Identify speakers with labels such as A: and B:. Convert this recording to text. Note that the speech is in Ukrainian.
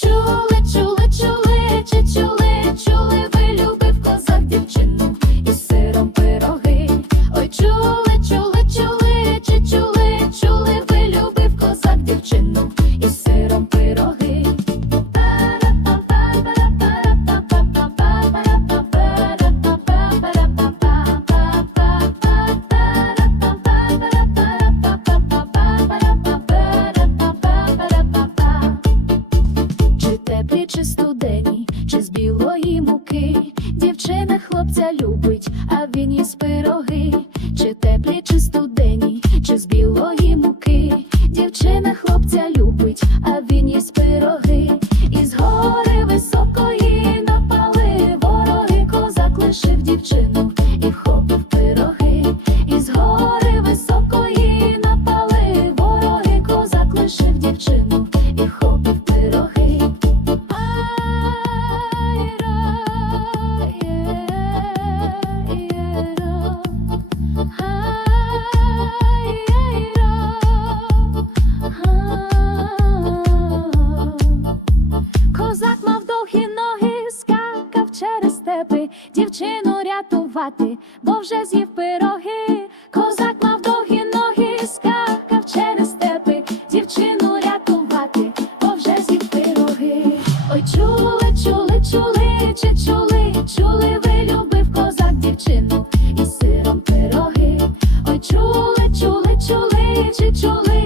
A: Чули, чули, чули, чули, чули, ви любив козак дівчину і сиром пироги. Ой, чули, чули, чи чули, чули, ви любив козак дівчину дівчина хлопця любить, а він їсть пироги, чи теплі, чи студені, чи з білої муки, дівчина хлопця любить, а він їсть пироги, із гори високої напали вороги, козак лишив дівчину Козак мав довгі ноги, скакав через степи, дівчину рятувати, бо вже з'їв пироги. Козак мав довгі ноги, скакав через степи, дівчину рятувати, бо вже з'їв пироги. Ой, чули, чули, чули, чи чули, чули, ви любив козак дівчину із сиром пироги. Ой, чули, чули, чули, чи чули,